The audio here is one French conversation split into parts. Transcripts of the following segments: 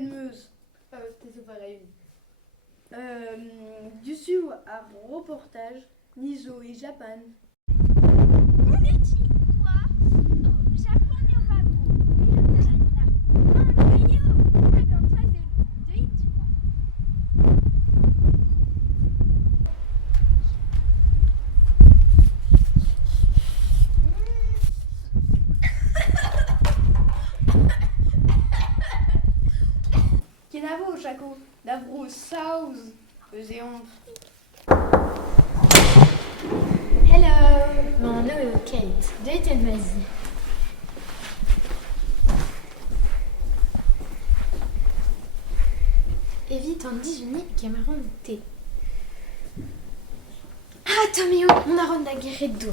une Meuse. T'es pas la une. Du sud à reportage, Nizo et Japan. Kenavo, Chaco, Davros, South, Zéon. Hello, mon nom est Kate, Dayton Mazie. Évite en 18 Cameroun T. Ah, Tomio, on a rendu la guerre d'eau.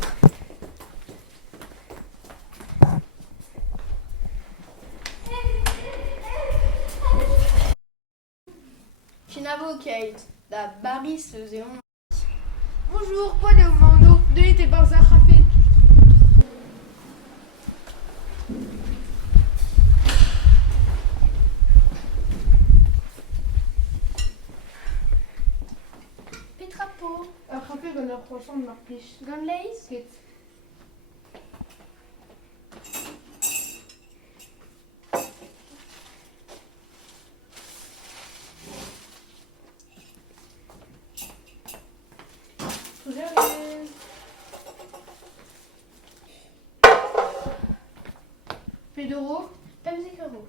Kenavo, Kate, da Baris, Zéon. Bonjour, Paul et Omando. Denis t'es par Zahrafet. Petrapo, Zahrafet dans leur croissant de Marpich. Gunlace, Kate. Pedro, Pemzicaro.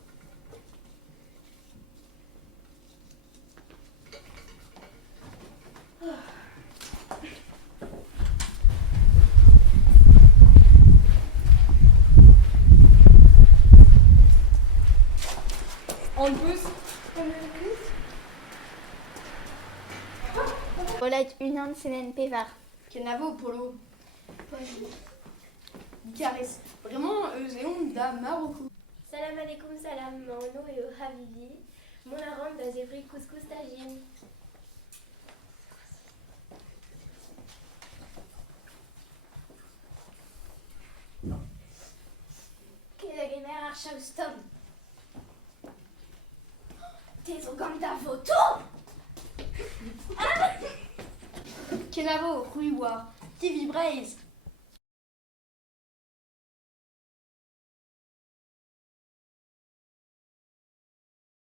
on le pousse. Voilà une ande senen pevar. Kenavo, Polo. Caris. Vraiment, Zéon, da Marocco. Salam alaikum salam, mon nom est Habibi. Mon aram da zévri couscous tagine. Kedagemer archaustom. T'es au gang da photo. Kenavo, Ruiwa, TV Braise.